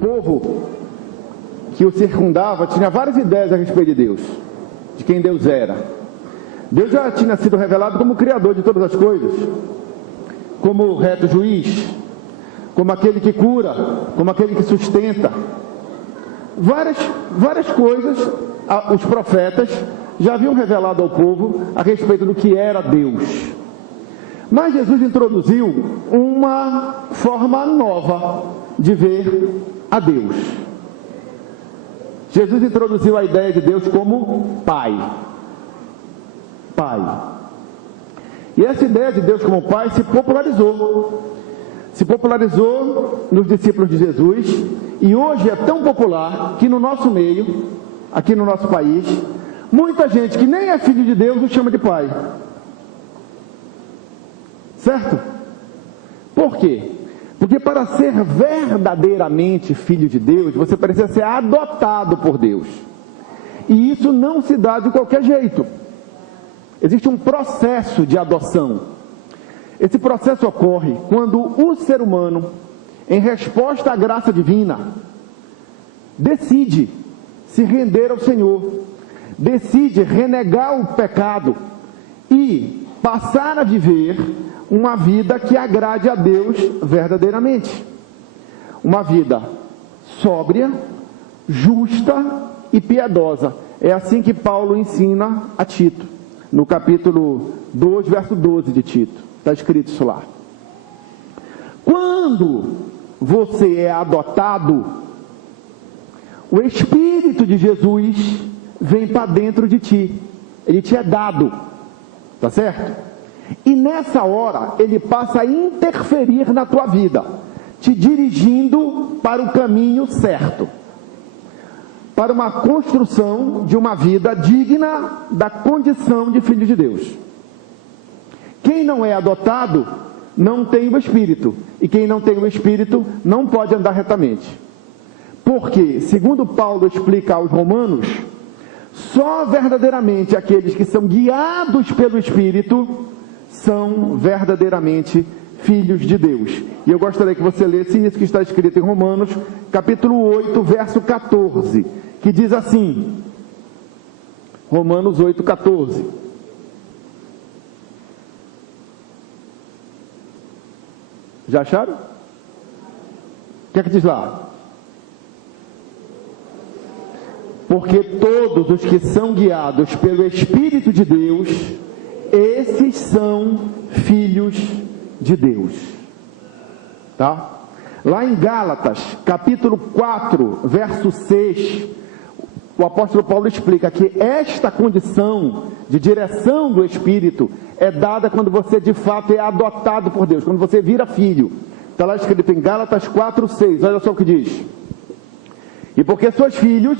povo que o circundava tinha várias ideias a respeito de Deus, de quem Deus era. Deus já tinha sido revelado como o Criador de todas as coisas, como o reto juiz, como aquele que cura, como aquele que sustenta. Várias coisas os profetas já haviam revelado ao povo a respeito do que era Deus. Mas Jesus introduziu uma forma nova de ver a Deus. Jesus introduziu a ideia de Deus como Pai. Pai. E essa ideia de Deus como Pai se popularizou. Se popularizou nos discípulos de Jesus, e hoje é tão popular que no nosso meio, aqui no nosso país, muita gente que nem é filho de Deus o chama de pai. Certo? Por quê? Porque para ser verdadeiramente filho de Deus, você precisa ser adotado por Deus. E isso não se dá de qualquer jeito. Existe um processo de adoção. Esse processo ocorre quando o ser humano, em resposta à graça divina, decide se render ao Senhor, decide renegar o pecado e passar a viver uma vida que agrade a Deus verdadeiramente. Uma vida sóbria, justa e piedosa. É assim que Paulo ensina a Tito, no capítulo 2, verso 12 de Tito. Está escrito isso lá. Quando você é adotado, o Espírito de Jesus vem para dentro de ti. Ele te é dado. Tá certo? E nessa hora, ele passa a interferir na tua vida, te dirigindo para o caminho certo, para uma construção de uma vida digna da condição de filho de Deus. Quem não é adotado, não tem o Espírito. E quem não tem o Espírito, não pode andar retamente. Porque, segundo Paulo explica aos Romanos, só verdadeiramente aqueles que são guiados pelo Espírito são verdadeiramente filhos de Deus. E eu gostaria que você lesse isso que está escrito em Romanos, capítulo 8, verso 14, que diz assim, Romanos 8, 14. Já acharam? O que é que diz lá? Porque todos os que são guiados pelo Espírito de Deus, esses são filhos de Deus. Tá? Lá em Gálatas, capítulo 4, verso 6, o apóstolo Paulo explica que esta condição de direção do Espírito é dada quando você de fato é adotado por Deus, quando você vira filho. Está lá escrito em Gálatas 4, 6, olha só o que diz. E porque sois filhos,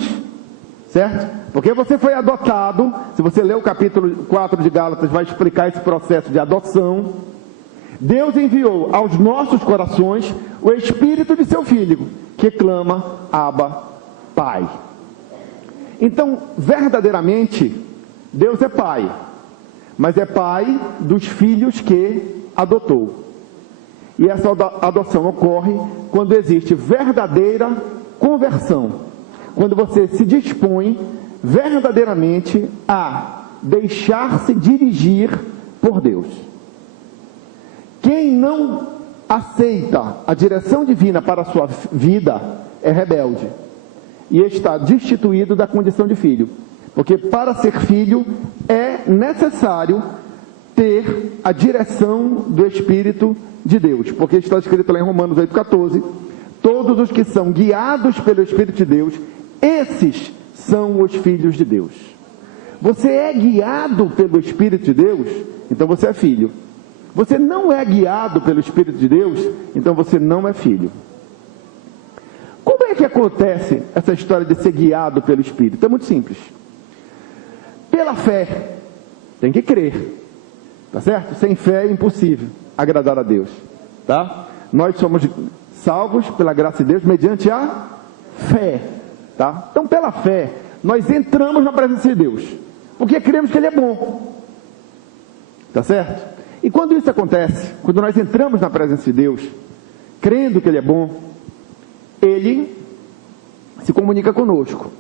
certo? Porque você foi adotado, se você ler o capítulo 4 de Gálatas, vai explicar esse processo de adoção. Deus enviou aos nossos corações o Espírito de seu Filho, que clama, Abba, Pai. Então, verdadeiramente, Deus é Pai, mas é Pai dos filhos que adotou. E essa adoção ocorre quando existe verdadeira conversão, quando você se dispõe verdadeiramente a deixar-se dirigir por Deus. Quem não aceita a direção divina para a sua vida é rebelde e está destituído da condição de filho, porque para ser filho é necessário ter a direção do Espírito de Deus, porque está escrito lá em Romanos 8,14, todos os que são guiados pelo Espírito de Deus, esses são os filhos de Deus. Você é guiado pelo Espírito de Deus, então você é filho. Você não é guiado pelo Espírito de Deus, então você não é filho. Como é que acontece essa história de ser guiado pelo Espírito? É muito simples. Pela fé, tem que crer, tá certo? Sem fé é impossível agradar a Deus, tá? Nós somos salvos pela graça de Deus mediante a fé, tá? Então pela fé, nós entramos na presença de Deus, porque cremos que Ele é bom, tá certo? E quando isso acontece, quando nós entramos na presença de Deus, crendo que Ele é bom, Ele se comunica conosco.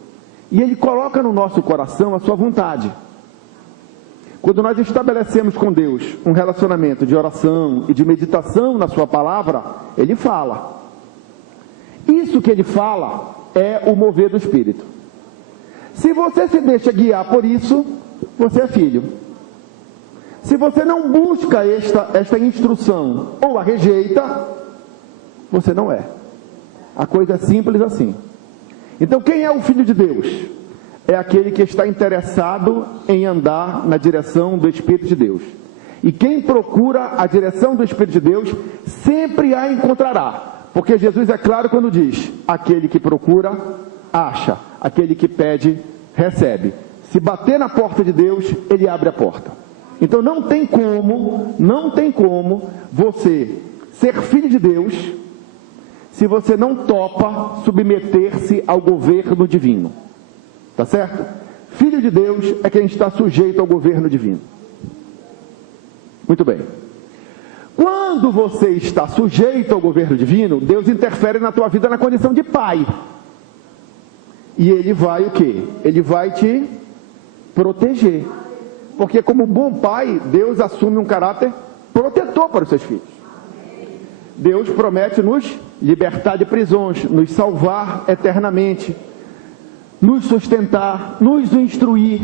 E Ele coloca no nosso coração a sua vontade. Quando nós estabelecemos com Deus um relacionamento de oração e de meditação na sua palavra, Ele fala. Isso que Ele fala é o mover do Espírito. Se você se deixa guiar por isso, você é filho. Se você não busca esta instrução ou a rejeita, você não é. A coisa é simples assim. Então, quem é o Filho de Deus? É aquele que está interessado em andar na direção do Espírito de Deus. E quem procura a direção do Espírito de Deus, sempre a encontrará. Porque Jesus é claro quando diz: aquele que procura, acha. Aquele que pede, recebe. Se bater na porta de Deus, Ele abre a porta. Então não tem como você ser filho de Deus se você não topa submeter-se ao governo divino. Tá certo? Filho de Deus é quem está sujeito ao governo divino. Muito bem. Quando você está sujeito ao governo divino, Deus interfere na tua vida na condição de pai. E Ele vai o quê? Ele vai te proteger. Porque como bom pai, Deus assume um caráter protetor para os seus filhos. Deus promete nos libertar de prisões, nos salvar eternamente, nos sustentar, nos instruir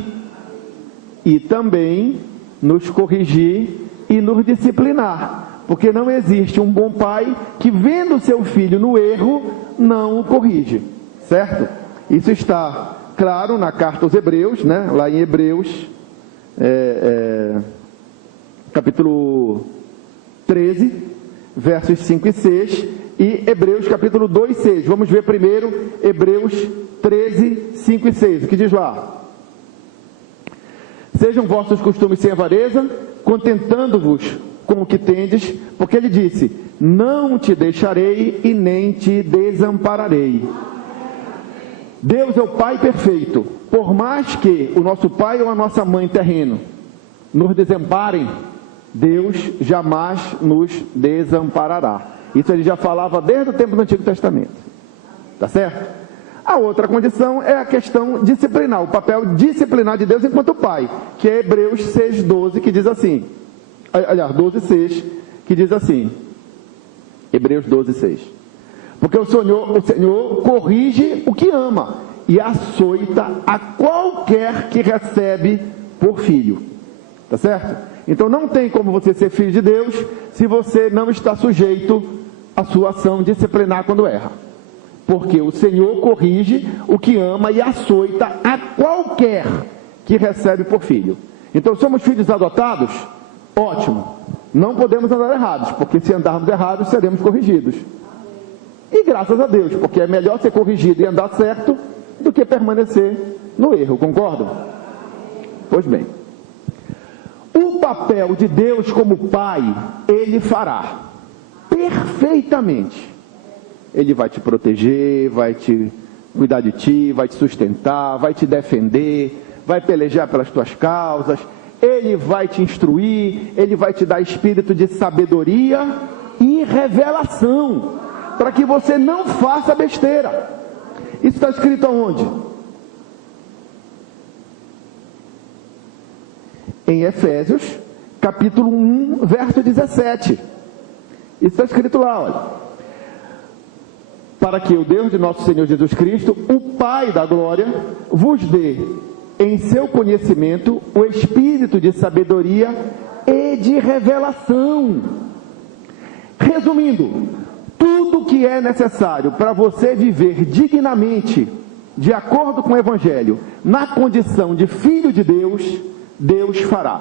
e também nos corrigir e nos disciplinar. Porque não existe um bom pai que, vendo seu filho no erro, não o corrige. Certo? Isso está claro na carta aos Hebreus, né? Lá em Hebreus, capítulo 13, versos 5 e 6, e Hebreus capítulo 2, 6. Vamos ver primeiro Hebreus 13, 5 e 6. O que diz lá? Sejam vossos costumes sem avareza, contentando-vos com o que tendes, porque Ele disse: não te deixarei e nem te desampararei. Deus é o Pai perfeito. Por mais que o nosso pai ou a nossa mãe terreno nos desamparem, Deus jamais nos desamparará. Isso Ele já falava desde o tempo do Antigo Testamento. Tá certo? A outra condição é a questão disciplinar, o papel disciplinar de Deus enquanto Pai, que é Hebreus 6:12, que diz assim, aliás, 12:6, que diz assim, Hebreus 12:6. Porque o Senhor corrige o que ama e açoita a qualquer que recebe por filho. Tá certo? Então não tem como você ser filho de Deus se você não está sujeito à sua ação disciplinar quando erra. Porque o Senhor corrige o que ama e açoita a qualquer que recebe por filho. Então somos filhos adotados? Ótimo. Não podemos andar errados, porque se andarmos errados seremos corrigidos. E graças a Deus, porque é melhor ser corrigido e andar certo do que permanecer no erro, concordam? Pois bem, o papel de Deus como Pai, Ele fará perfeitamente. Ele vai te proteger, vai te cuidar de ti, vai te sustentar, vai te defender, vai pelejar pelas tuas causas, Ele vai te instruir, Ele vai te dar espírito de sabedoria e revelação, para que você não faça besteira. Isso está escrito aonde? Em Efésios, capítulo 1, verso 17. Isso está escrito lá, olha. Para que o Deus de nosso Senhor Jesus Cristo, o Pai da glória, vos dê em seu conhecimento o espírito de sabedoria e de revelação. Resumindo, tudo que é necessário para você viver dignamente, de acordo com o Evangelho, na condição de filho de Deus, Deus fará.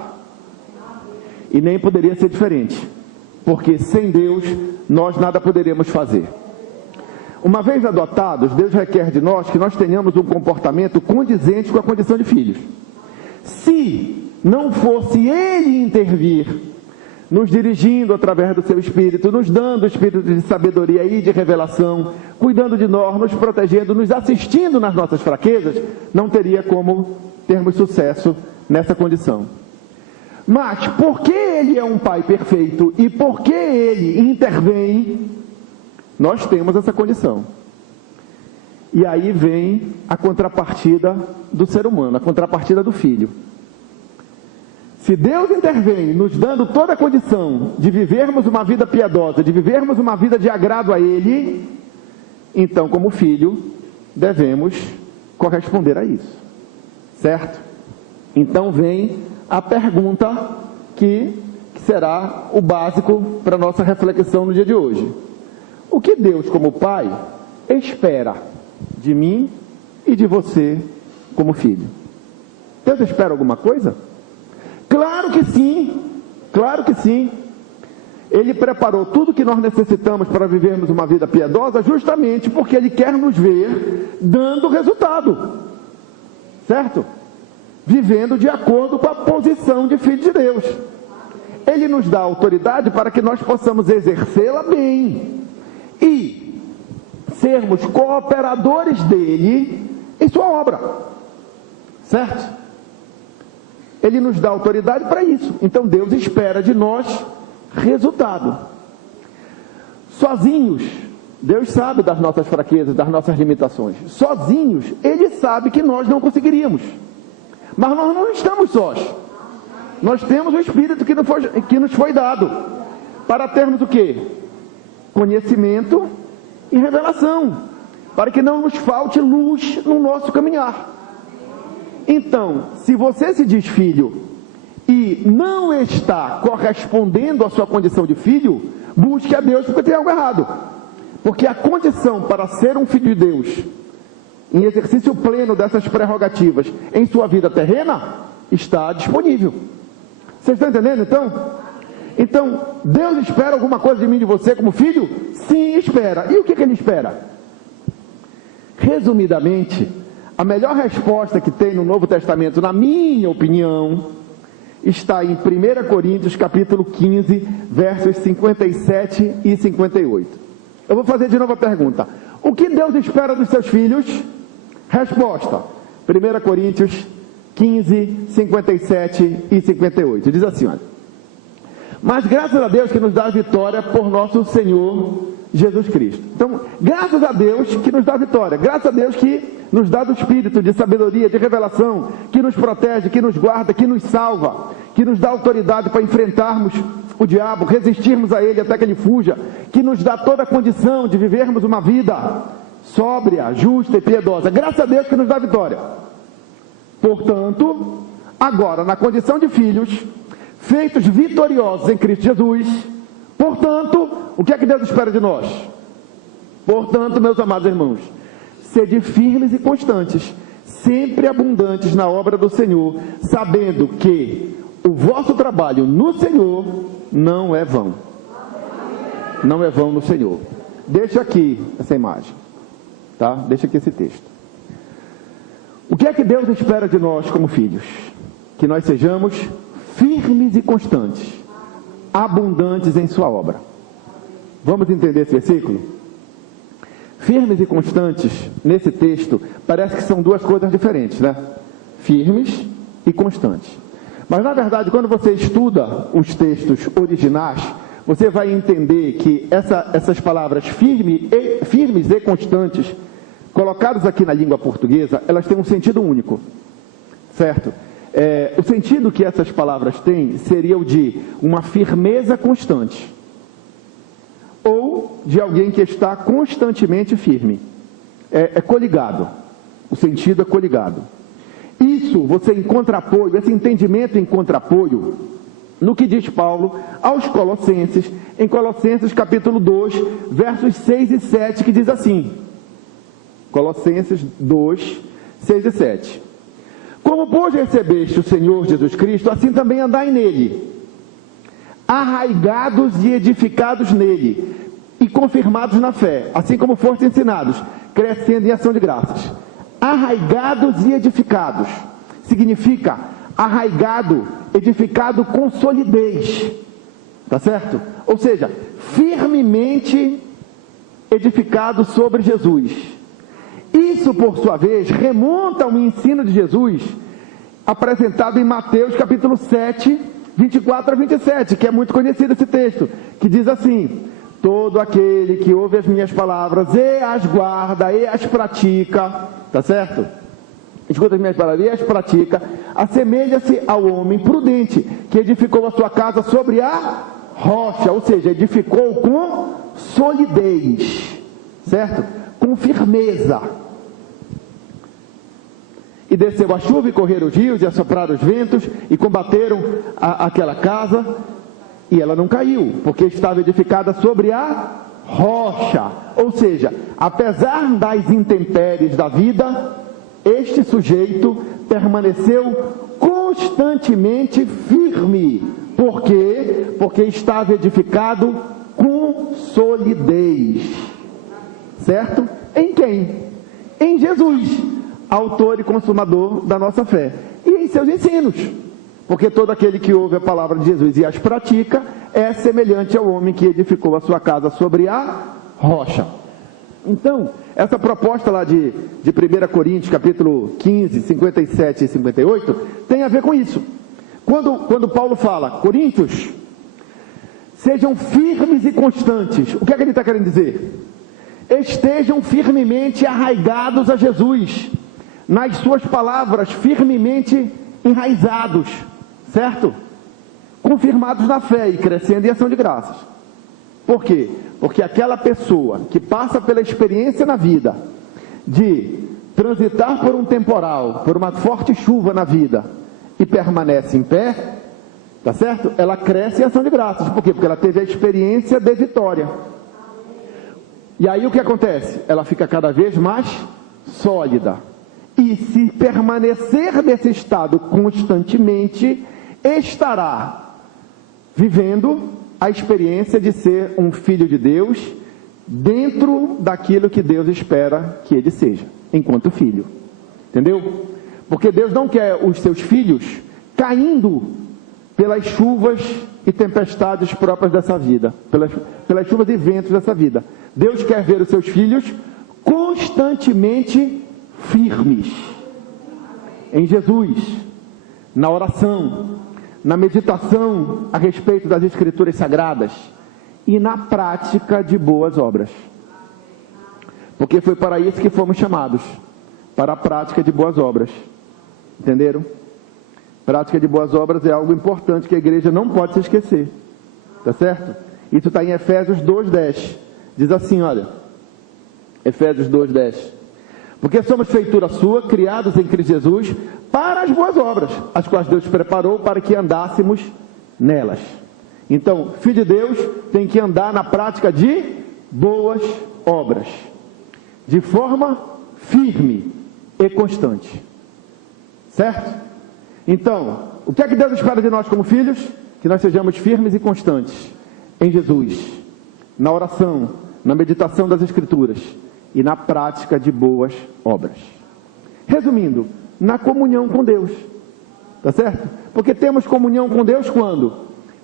E nem poderia ser diferente, porque sem Deus nós nada poderíamos fazer. Uma vez adotados, Deus requer de nós que nós tenhamos um comportamento condizente com a condição de filhos. Se não fosse Ele intervir, nos dirigindo através do seu Espírito, nos dando o Espírito de sabedoria e de revelação, cuidando de nós, nos protegendo, nos assistindo nas nossas fraquezas, não teria como termos sucesso nessa condição. Mas, porque Ele é um Pai perfeito e porque Ele intervém, nós temos essa condição. E aí vem a contrapartida do ser humano, a contrapartida do filho. Se Deus intervém, nos dando toda a condição de vivermos uma vida piedosa, de vivermos uma vida de agrado a Ele, então, como filho, devemos corresponder a isso. Certo? Então vem a pergunta que será o básico para a nossa reflexão no dia de hoje. O que Deus, como Pai, espera de mim e de você como filho? Deus espera alguma coisa? Claro que sim, claro que sim. Ele preparou tudo que nós necessitamos para vivermos uma vida piedosa justamente porque Ele quer nos ver dando resultado, certo? Vivendo de acordo com a posição de filho de Deus. Ele nos dá autoridade para que nós possamos exercê-la bem e sermos cooperadores dele em sua obra, certo? Ele nos dá autoridade para isso. Então Deus espera de nós resultado. Sozinhos, Deus sabe das nossas fraquezas, das nossas limitações. Sozinhos, Ele sabe que nós não conseguiríamos. Mas nós não estamos sós. Nós temos o Espírito que nos foi dado para termos o quê? Conhecimento e revelação, para que não nos falte luz no nosso caminhar. Então, se você se diz filho e não está correspondendo à sua condição de filho, busque a Deus porque tem algo errado. Porque a condição para ser um filho de Deus, em exercício pleno dessas prerrogativas em sua vida terrena, está disponível. Vocês estão entendendo então? Então, Deus espera alguma coisa de mim e de você como filho? Sim, espera. E o que Ele espera? Resumidamente, a melhor resposta que tem no Novo Testamento, na minha opinião, está em 1 Coríntios capítulo 15, versos 57 e 58. Eu vou fazer de novo a pergunta. O que Deus espera dos seus filhos? Resposta. 1 Coríntios 15, 57 e 58. Diz assim, olha. Mas graças a Deus que nos dá a vitória por nosso Senhor Jesus Cristo. Então, graças a Deus que nos dá a vitória. Graças a Deus que nos dá do Espírito de sabedoria, de revelação, que nos protege, que nos guarda, que nos salva, que nos dá autoridade para enfrentarmos o diabo, resistirmos a ele até que ele fuja, que nos dá toda a condição de vivermos uma vida sóbria, justa e piedosa. Graças a Deus que nos dá a vitória. Portanto, agora, na condição de filhos, feitos vitoriosos em Cristo Jesus, portanto, o que é que Deus espera de nós? Portanto, meus amados irmãos, sede firmes e constantes, sempre abundantes na obra do Senhor, sabendo que o vosso trabalho no Senhor não é vão. Não é vão no Senhor. Deixa aqui essa imagem, tá? Deixa aqui esse texto. O que é que Deus espera de nós como filhos? Que nós sejamos firmes e constantes, abundantes em sua obra. Vamos entender esse versículo? Firmes e constantes, nesse texto, parece que são duas coisas diferentes, né? Firmes e constantes. Mas, na verdade, quando você estuda os textos originais, você vai entender que essas palavras firmes e constantes, colocadas aqui na língua portuguesa, elas têm um sentido único, certo? O sentido que essas palavras têm seria o de uma firmeza constante, ou de alguém que está constantemente firme. É coligado, o sentido é coligado. Isso você encontra apoio, esse entendimento encontra apoio no que diz Paulo aos Colossenses, em Colossenses capítulo 2, versos 6 e 7, que diz assim, Colossenses 2, 6 e 7. Como, pois, recebeste o Senhor Jesus Cristo, assim também andai nele, arraigados e edificados nele, e confirmados na fé, assim como foste ensinados, crescendo em ação de graças. Arraigados e edificados, significa arraigado, edificado com solidez, tá certo? Ou seja, firmemente edificado sobre Jesus. Isso, por sua vez, remonta ao ensino de Jesus, apresentado em Mateus capítulo 7, 24 a 27, que é muito conhecido esse texto, que diz assim, todo aquele que ouve as minhas palavras e as guarda e as pratica, tá certo? Escuta as minhas palavras e as pratica, assemelha-se ao homem prudente, que edificou a sua casa sobre a rocha, ou seja, edificou com solidez, certo? Com firmeza. E desceu a chuva e correram os rios e assopraram os ventos e combateram aquela casa, e ela não caiu, porque estava edificada sobre a rocha. Ou seja, apesar das intempéries da vida, este sujeito permaneceu constantemente firme. Por quê? Porque estava edificado com solidez. Certo? Em quem? Em Jesus, autor e consumador da nossa fé. E em seus ensinos. Porque todo aquele que ouve a palavra de Jesus e as pratica é semelhante ao homem que edificou a sua casa sobre a rocha. Então, essa proposta lá de 1 Coríntios, capítulo 15, 57 e 58, tem a ver com isso. Quando Paulo fala, Coríntios, sejam firmes e constantes, o que é que ele está querendo dizer? Estejam firmemente arraigados a Jesus, nas suas palavras, firmemente enraizados, certo? Confirmados na fé e crescendo em ação de graças. Por quê? Porque aquela pessoa que passa pela experiência na vida de transitar por um temporal, por uma forte chuva na vida e permanece em pé, tá certo? Ela cresce em ação de graças. Por quê? Porque ela teve a experiência de vitória. E aí o que acontece? Ela fica cada vez mais sólida. E se permanecer nesse estado constantemente, estará vivendo a experiência de ser um filho de Deus dentro daquilo que Deus espera que ele seja, enquanto filho. Entendeu? Porque Deus não quer os seus filhos caindo pelas chuvas e tempestades próprias dessa vida, pelas chuvas e ventos dessa vida. Deus quer ver os seus filhos constantemente firmes em Jesus, na oração, na meditação a respeito das Escrituras Sagradas e na prática de boas obras. Porque foi para isso que fomos chamados, para a prática de boas obras. Entenderam? Prática de boas obras é algo importante que a igreja não pode se esquecer. Tá certo? Isso está em Efésios 2:10. Diz assim, olha, Efésios 2:10. Porque somos feitura sua, criados em Cristo Jesus, para as boas obras, as quais Deus preparou para que andássemos nelas. Então, filho de Deus tem que andar na prática de boas obras, de forma firme e constante. Certo? Então, o que é que Deus espera de nós como filhos? Que nós sejamos firmes e constantes em Jesus, na oração, na meditação das Escrituras e na prática de boas obras. Resumindo, na comunhão com Deus. Tá certo? Porque temos comunhão com Deus quando?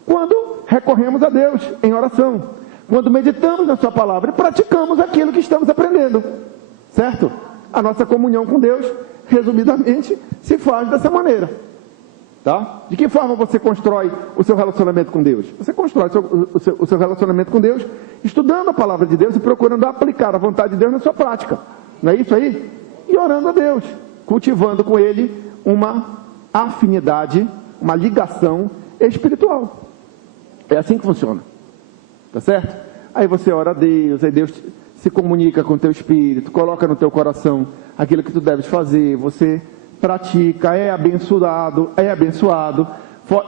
Quando recorremos a Deus em oração. Quando meditamos na sua palavra e praticamos aquilo que estamos aprendendo. Certo? A nossa comunhão com Deus, resumidamente, se faz dessa maneira. Tá? De que forma você constrói o seu relacionamento com Deus? Você constrói o seu relacionamento com Deus estudando a palavra de Deus e procurando aplicar a vontade de Deus na sua prática. Não é isso aí? E orando a Deus, cultivando com Ele uma afinidade, uma ligação espiritual. É assim que funciona. Tá certo? Aí você ora a Deus, aí Deus se comunica com o teu espírito, coloca no teu coração aquilo que tu deves fazer, você pratica, é abençoado,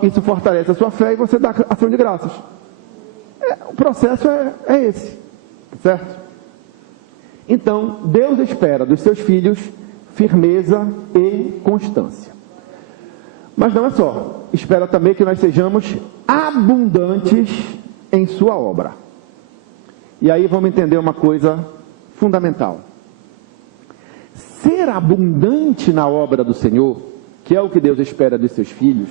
isso fortalece a sua fé e você dá ação de graças. O processo é esse, certo? Então, Deus espera dos seus filhos firmeza e constância. Mas não é só, espera também que nós sejamos abundantes em sua obra. E aí vamos entender uma coisa fundamental. Ser abundante na obra do Senhor, que é o que Deus espera dos seus filhos,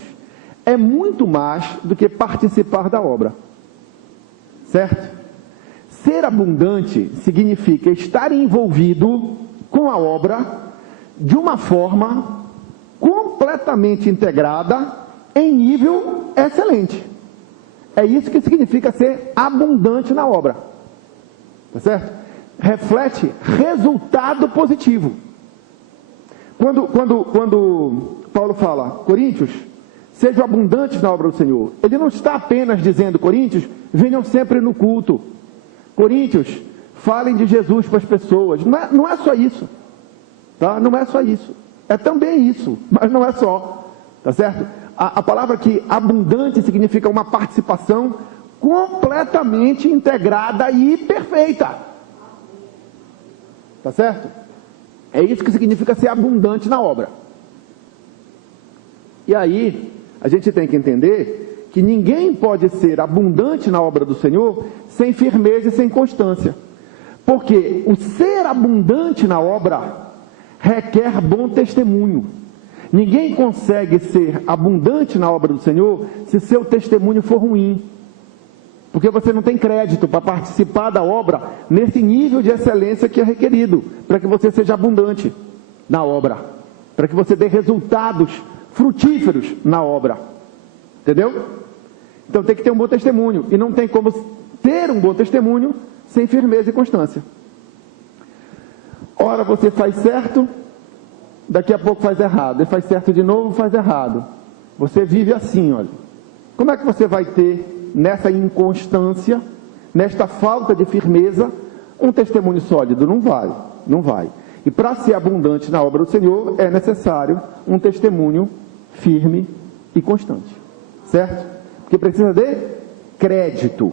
é muito mais do que participar da obra. Certo? Ser abundante significa estar envolvido com a obra de uma forma completamente integrada em nível excelente. É isso que significa ser abundante na obra. Tá certo? Reflete resultado positivo. Quando Paulo fala, Coríntios, sejam abundantes na obra do Senhor, ele não está apenas dizendo, Coríntios, venham sempre no culto. Coríntios, falem de Jesus para as pessoas. Não é só isso. Tá? Não é só isso. É também isso, mas não é só. Tá certo? A palavra aqui, abundante, significa uma participação completamente integrada e perfeita. Tá certo? É isso que significa ser abundante na obra. E aí, a gente tem que entender que ninguém pode ser abundante na obra do Senhor sem firmeza e sem constância. Porque o ser abundante na obra requer bom testemunho. Ninguém consegue ser abundante na obra do Senhor se seu testemunho for ruim. Porque você não tem crédito para participar da obra nesse nível de excelência que é requerido, para que você seja abundante na obra, para que você dê resultados frutíferos na obra. Entendeu? Então tem que ter um bom testemunho, e não tem como ter um bom testemunho sem firmeza e constância. Ora você faz certo, daqui a pouco faz errado, e faz certo de novo, faz errado. Você vive assim, olha. Como é que você vai ter, nessa inconstância, nesta falta de firmeza, um testemunho sólido? Não vai, não vai. E para ser abundante na obra do Senhor, é necessário um testemunho firme e constante. Certo? Porque precisa de crédito.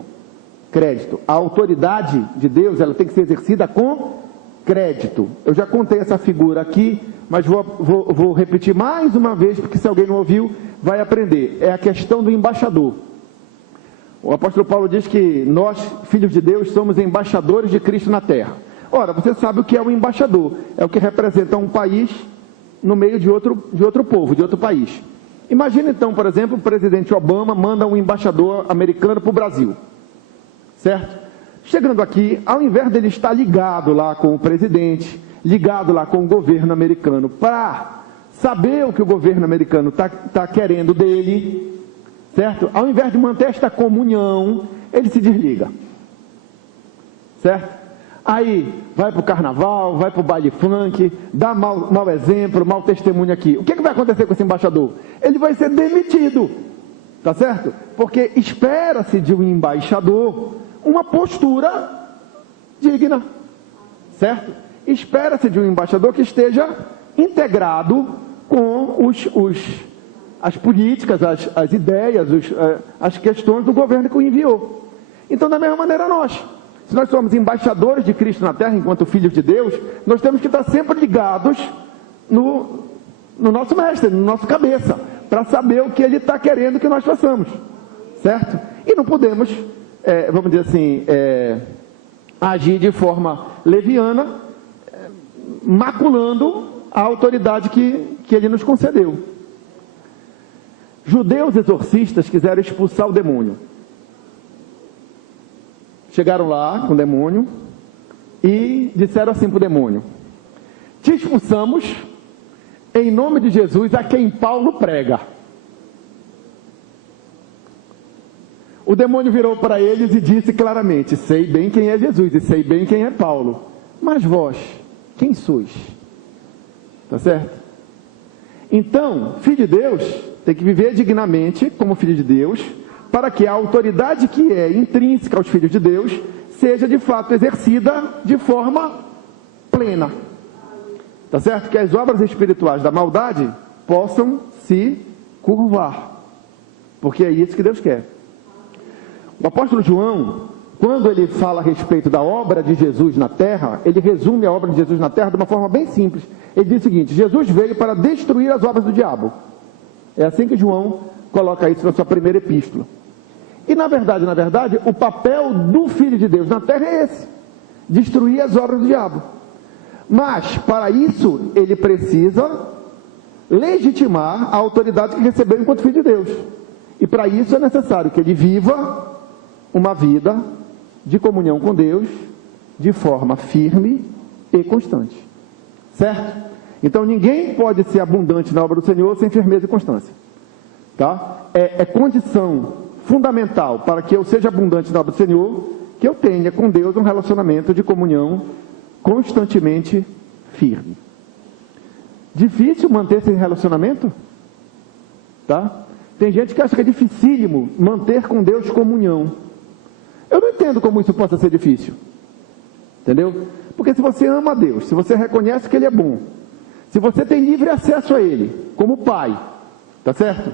Crédito. A autoridade de Deus, ela tem que ser exercida com crédito. Eu já contei essa figura aqui, mas vou repetir mais uma vez, porque se alguém não ouviu, vai aprender. É a questão do embaixador. O apóstolo Paulo diz que nós, filhos de Deus, somos embaixadores de Cristo na terra. Ora, você sabe o que é um embaixador? É o que representa um país no meio de outro povo, de outro país. Imagina então, por exemplo, o presidente Obama manda um embaixador americano para o Brasil. Certo? Chegando aqui, ao invés dele estar ligado lá com o presidente, ligado lá com o governo americano, para saber o que o governo americano está querendo dele, certo? Ao invés de manter esta comunhão, ele se desliga. Certo? Aí, vai para o carnaval, vai para o baile funk, dá mau exemplo, mau testemunho aqui. O que vai acontecer com esse embaixador? Ele vai ser demitido. Tá certo? Porque espera-se de um embaixador uma postura digna. Certo? Espera-se de um embaixador que esteja integrado com as políticas, as ideias, as questões do governo que o enviou. Então, da mesma maneira, se nós somos embaixadores de Cristo na terra, enquanto filhos de Deus, nós temos que estar sempre ligados no nosso mestre, no nosso cabeça, para saber o que ele está querendo que nós façamos. Certo? E não podemos, vamos dizer assim, agir de forma leviana, maculando a autoridade que ele nos concedeu. Judeus exorcistas quiseram expulsar o demônio. Chegaram lá com o demônio e disseram assim para o demônio: te expulsamos em nome de Jesus, a quem Paulo prega. O demônio virou para eles e disse claramente: sei bem quem é Jesus e sei bem quem é Paulo, mas vós, quem sois? Tá certo? Então, filho de Deus tem que viver dignamente como filho de Deus, para que a autoridade que é intrínseca aos filhos de Deus seja de fato exercida de forma plena. Tá certo? Que as obras espirituais da maldade possam se curvar, porque é isso que Deus quer. O apóstolo João, quando ele fala a respeito da obra de Jesus na terra, ele resume a obra de Jesus na terra de uma forma bem simples. Ele diz o seguinte: Jesus veio para destruir as obras do diabo. É assim que João coloca isso na sua primeira epístola. E na verdade, o papel do Filho de Deus na terra é esse: destruir as obras do diabo. Mas, para isso, ele precisa legitimar a autoridade que recebeu enquanto Filho de Deus. E para isso é necessário que ele viva uma vida de comunhão com Deus de forma firme e constante. Certo? Então ninguém pode ser abundante na obra do Senhor sem firmeza e constância. Tá? É condição fundamental para que eu seja abundante na obra do Senhor que eu tenha com Deus um relacionamento de comunhão constantemente firme. Difícil manter esse relacionamento? Tá? Tem gente que acha que é dificílimo manter com Deus comunhão. Eu não entendo como isso possa ser difícil. Entendeu? Porque se você ama a Deus, se você reconhece que Ele é bom, se você tem livre acesso a Ele, como pai, tá certo?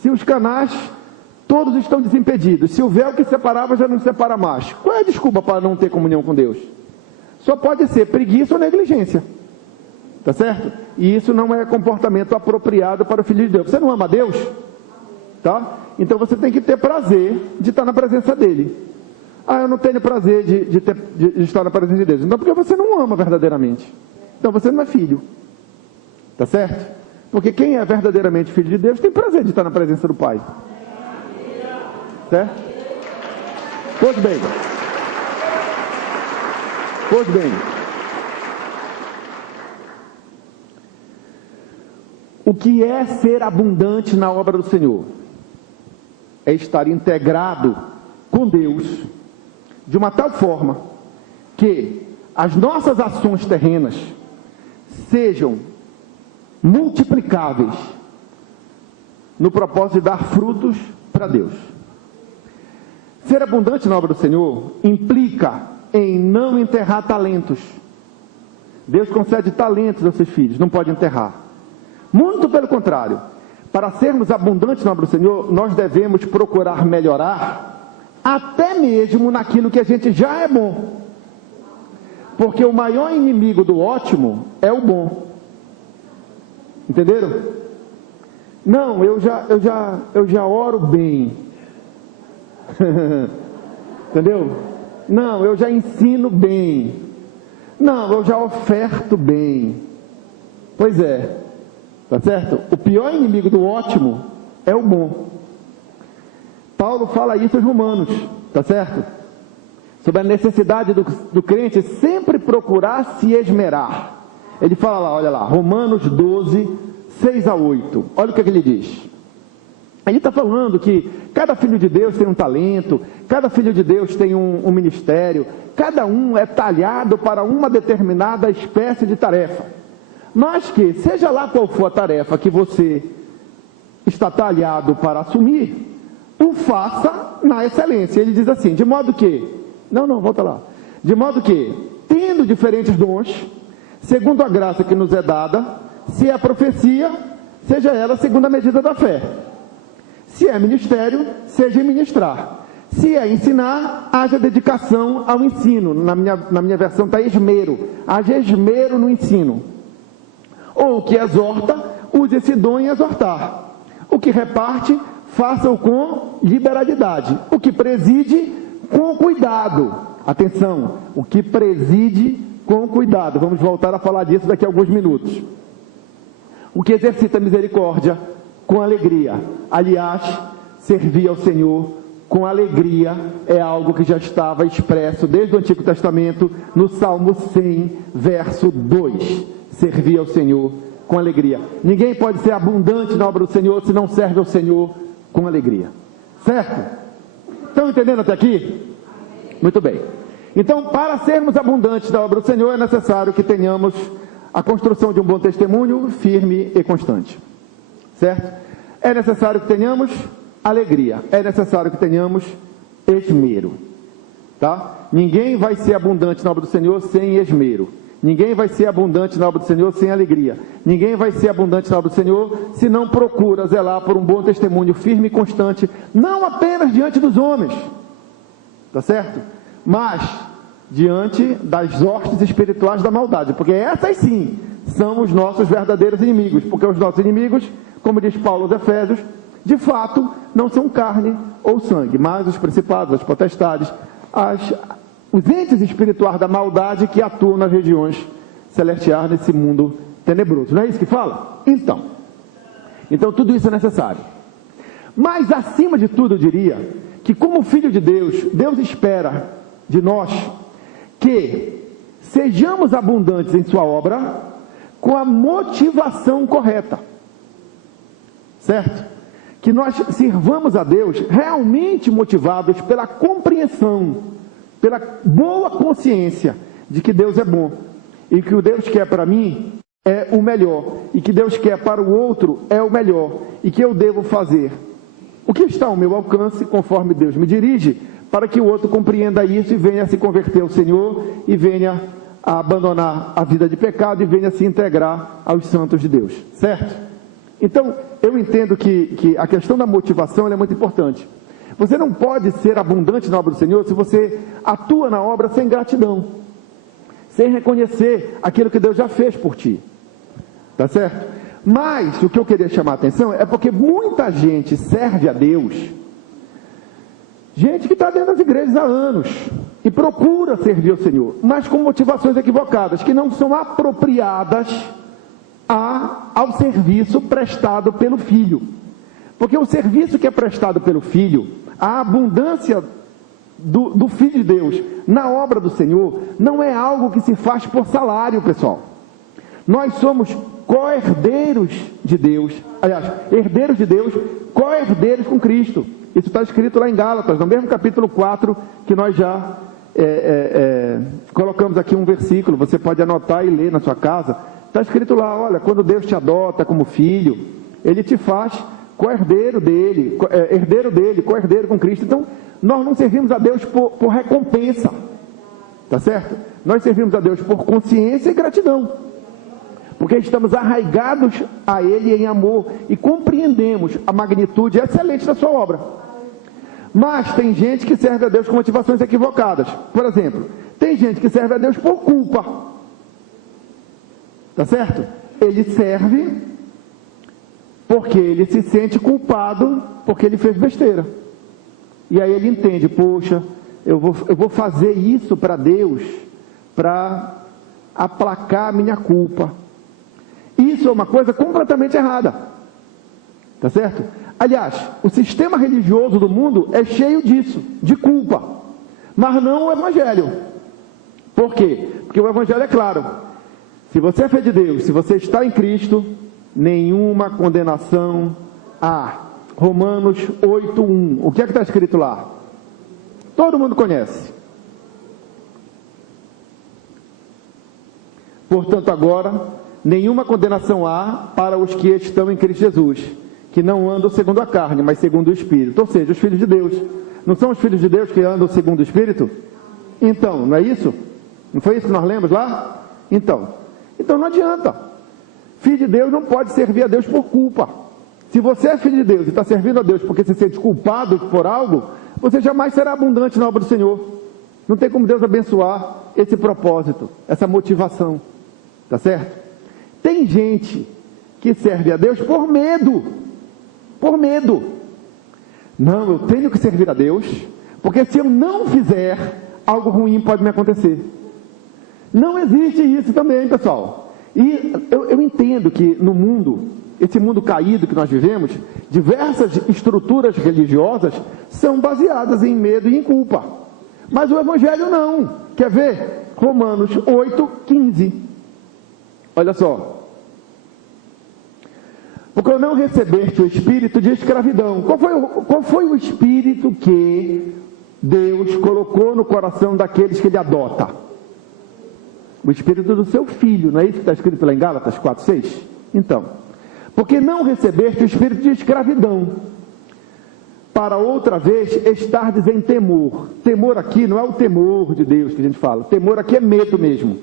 Se os canais todos estão desimpedidos, se o véu que separava já não separa mais, qual é a desculpa para não ter comunhão com Deus? Só pode ser preguiça ou negligência. Tá certo? E isso não é comportamento apropriado para o Filho de Deus. Você não ama a Deus? Tá? Então você tem que ter prazer de estar na presença dEle. Ah, eu não tenho prazer de estar na presença de Deus. Então porque você não ama verdadeiramente. Então você não é filho. Tá certo? Porque quem é verdadeiramente filho de Deus tem prazer de estar na presença do Pai. Certo? Pois bem. Pois bem. O que é ser abundante na obra do Senhor? É estar integrado com Deus de uma tal forma que as nossas ações terrenas sejam multiplicáveis no propósito de dar frutos para Deus. Ser abundante na obra do Senhor implica em não enterrar talentos. Deus concede talentos aos seus filhos, não pode enterrar. Muito pelo contrário, para sermos abundantes na obra do Senhor, nós devemos procurar melhorar, até mesmo naquilo que a gente já é bom. Porque o maior inimigo do ótimo é o bom. Entenderam? Não, eu já oro bem. Entendeu? Não, eu já ensino bem. Não, eu já oferto bem. Pois é. Tá certo? O pior inimigo do ótimo é o bom. Paulo fala isso aos Romanos, tá certo? Sobre a necessidade do crente sempre procurar se esmerar. Ele fala lá, olha lá, Romanos 12, 6 a 8. Olha o que ele diz. Ele está falando que cada filho de Deus tem um talento, cada filho de Deus tem um ministério, cada um é talhado para uma determinada espécie de tarefa. Mas que, seja lá qual for a tarefa que você está talhado para assumir, o faça na excelência. Ele diz assim, de modo que, volta lá. De modo que, tendo diferentes dons, segundo a graça que nos é dada, se é profecia, seja ela segundo a medida da fé. Se é ministério, seja em ministrar. Se é ensinar, haja dedicação ao ensino. Na minha versão está esmero. Haja esmero no ensino. Ou o que exorta, use esse dom em exortar. O que reparte, faça-o com liberalidade. O que preside, com cuidado. Atenção, o que preside com cuidado. Vamos voltar a falar disso daqui a alguns minutos. O que exercita misericórdia, com alegria. Aliás, servir ao Senhor com alegria é algo que já estava expresso desde o Antigo Testamento, no Salmo 100, verso 2. Servir ao Senhor com alegria. Ninguém pode ser abundante na obra do Senhor se não serve ao Senhor com alegria. Certo? Estão entendendo até aqui? Muito bem. Então, para sermos abundantes na obra do Senhor, é necessário que tenhamos a construção de um bom testemunho firme e constante. Certo? É necessário que tenhamos alegria. É necessário que tenhamos esmero. Tá? Ninguém vai ser abundante na obra do Senhor sem esmero. Ninguém vai ser abundante na obra do Senhor sem alegria. Ninguém vai ser abundante na obra do Senhor se não procura zelar por um bom testemunho firme e constante, não apenas diante dos homens, tá certo? Mas diante das hostes espirituais da maldade, porque essas sim são os nossos verdadeiros inimigos, porque os nossos inimigos, como diz Paulo aos Efésios, de fato não são carne ou sangue, mas os principados, as potestades, os entes espirituais da maldade que atuam nas regiões celestiais nesse mundo tenebroso. Não é isso que fala? Então tudo isso é necessário. Mas acima de tudo eu diria que como filho de Deus, Deus espera de nós que sejamos abundantes em sua obra com a motivação correta. Certo? Que nós sirvamos a Deus realmente motivados pela compreensão, pela boa consciência de que Deus é bom, e que o Deus quer para mim é o melhor, e que Deus quer para o outro é o melhor, e que eu devo fazer o que está ao meu alcance, conforme Deus me dirige, para que o outro compreenda isso e venha se converter ao Senhor, e venha a abandonar a vida de pecado, e venha se integrar aos santos de Deus, certo? Então, eu entendo que a questão da motivação ela é muito importante. Você não pode ser abundante na obra do Senhor se você atua na obra sem gratidão, sem reconhecer aquilo que Deus já fez por ti, tá certo? Mas o que eu queria chamar a atenção é porque muita gente serve a Deus, gente que está dentro das igrejas há anos e procura servir ao Senhor, mas com motivações equivocadas, que não são apropriadas ao serviço prestado pelo Filho. Porque o serviço que é prestado pelo Filho, a abundância do Filho de Deus na obra do Senhor, não é algo que se faz por salário, pessoal. Nós somos co-herdeiros de Deus, aliás, herdeiros de Deus, co-herdeiros com Cristo. Isso está escrito lá em Gálatas, no mesmo capítulo 4, que nós já colocamos aqui um versículo, você pode anotar e ler na sua casa. Está escrito lá, olha, quando Deus te adota como filho, Ele te faz co-herdeiro dele, co-herdeiro com Cristo. Então, nós não servimos a Deus por recompensa, tá certo? Nós servimos a Deus por consciência e gratidão, porque estamos arraigados a Ele em amor e compreendemos a magnitude excelente da sua obra. Mas tem gente que serve a Deus com motivações equivocadas. Por exemplo, tem gente que serve a Deus por culpa, tá certo? Ele serve porque ele se sente culpado porque ele fez besteira. E aí ele entende, poxa, eu vou fazer isso para Deus para aplacar a minha culpa. Isso é uma coisa completamente errada, tá certo? Aliás, o sistema religioso do mundo é cheio disso, de culpa, mas não o Evangelho. Por quê? Porque o Evangelho é claro, se você é filho de Deus, se você está em Cristo, nenhuma condenação há. Romanos 8:1, o que é que está escrito lá? Todo mundo conhece. Portanto, agora, nenhuma condenação há para os que estão em Cristo Jesus, que não andam segundo a carne, mas segundo o Espírito. Ou seja, os filhos de Deus. Não são os filhos de Deus que andam segundo o Espírito? Então, não é isso? Não foi isso que nós lemos lá? Então não adianta. Filho de Deus não pode servir a Deus por culpa. Se você é filho de Deus e está servindo a Deus porque se sente culpado por algo, você jamais será abundante na obra do Senhor. Não tem como Deus abençoar esse propósito, essa motivação. Tá certo? Tem gente que serve a Deus por medo. Por medo. Não, eu tenho que servir a Deus, porque se eu não fizer, algo ruim pode me acontecer. Não existe isso também, pessoal. E eu entendo que no mundo, esse mundo caído que nós vivemos, diversas estruturas religiosas são baseadas em medo e em culpa. Mas o Evangelho não. Quer ver? Romanos 8:15. Olha só. Porque eu não recebeste o espírito de escravidão. Qual foi o espírito que Deus colocou no coração daqueles que Ele adota? O espírito do seu filho, não é isso que está escrito lá em Gálatas 4:6? Então, porque não recebeste o espírito de escravidão, para outra vez estardes em temor. Temor aqui não é o temor de Deus que a gente fala. Temor aqui é medo mesmo,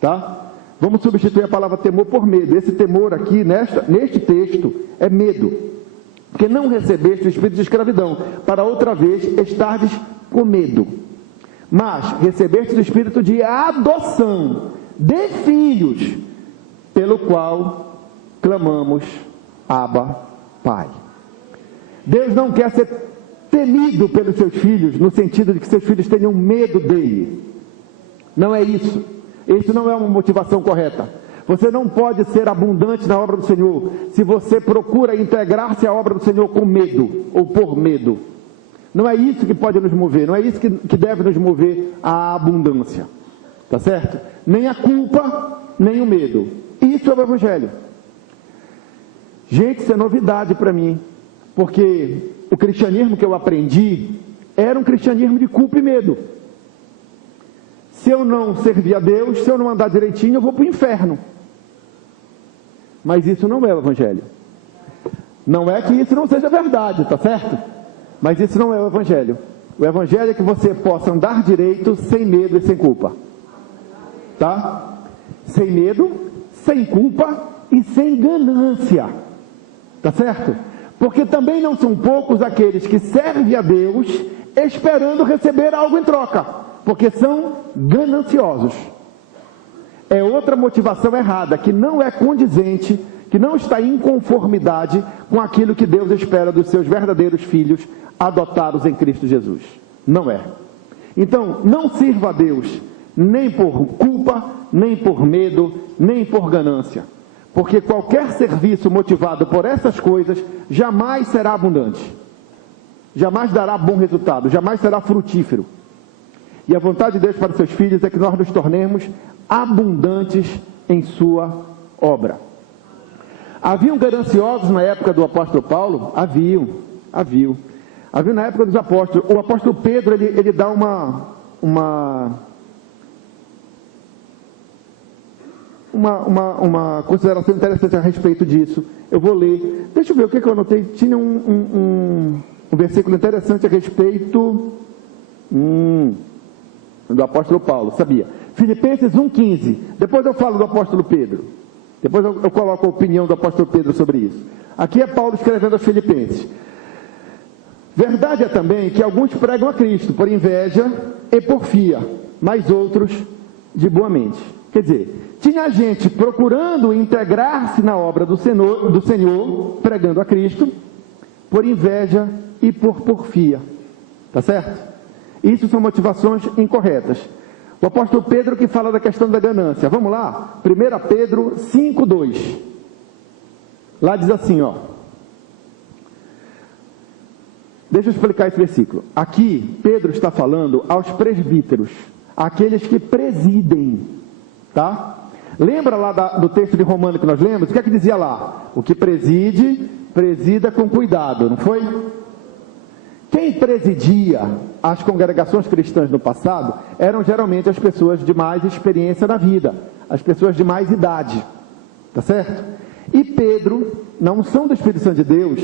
tá? Vamos substituir a palavra temor por medo. Esse temor aqui, neste texto, é medo. Porque não recebeste o espírito de escravidão, para outra vez estardes com medo. Mas recebeste o espírito de adoção, de filhos, pelo qual clamamos, Abba, Pai. Deus não quer ser temido pelos seus filhos, no sentido de que seus filhos tenham medo dele. Não é isso. Isso não é uma motivação correta. Você não pode ser abundante na obra do Senhor se você procura integrar-se à obra do Senhor com medo ou por medo. Não é isso que pode nos mover, não é isso que deve nos mover à abundância. Tá certo? Nem a culpa, nem o medo. Isso é o Evangelho. Gente, isso é novidade para mim, porque o cristianismo que eu aprendi era um cristianismo de culpa e medo. Se eu não servir a Deus, se eu não andar direitinho, eu vou para o inferno. Mas isso não é o Evangelho. Não é que isso não seja verdade, tá certo? Mas isso não é o Evangelho. O Evangelho é que você possa andar direito, sem medo e sem culpa. Tá? Sem medo, sem culpa e sem ganância. Tá certo? Porque também não são poucos aqueles que servem a Deus esperando receber algo em troca, porque são gananciosos. É outra motivação errada, que não é condizente, que não está em conformidade com aquilo que Deus espera dos seus verdadeiros filhos adotados em Cristo Jesus. Não é. Então, não sirva a Deus nem por culpa, nem por medo, nem por ganância. Porque qualquer serviço motivado por essas coisas jamais será abundante. Jamais dará bom resultado, jamais será frutífero. E a vontade de Deus para os seus filhos é que nós nos tornemos abundantes em sua obra. Haviam gananciosos na época do apóstolo Paulo? Haviam na época dos apóstolos. O apóstolo Pedro, ele dá uma consideração interessante a respeito disso. Eu vou ler. Deixa eu ver o que eu anotei. Tinha um versículo interessante a respeito do apóstolo Paulo, sabia? Filipenses 1,15. Depois eu falo do apóstolo Pedro. Depois eu coloco a opinião do apóstolo Pedro sobre isso. Aqui é Paulo escrevendo aos Filipenses. Verdade é também que alguns pregam a Cristo por inveja e porfia, mas outros de boa mente. Quer dizer, tinha gente procurando integrar-se na obra do Senhor, pregando a Cristo, por inveja e por porfia. Tá certo? Isso são motivações incorretas. O apóstolo Pedro que fala da questão da ganância. Vamos lá? 1 Pedro 5,2. Lá diz assim, ó. Deixa eu explicar esse versículo. Aqui, Pedro está falando aos presbíteros, aqueles que presidem, tá? Lembra lá do texto de Romano que nós lemos? O que é que dizia lá? O que preside, presida com cuidado, não foi? Quem presidia as congregações cristãs no passado eram geralmente as pessoas de mais experiência na vida, as pessoas de mais idade, tá certo? E Pedro, na unção do Espírito Santo de Deus,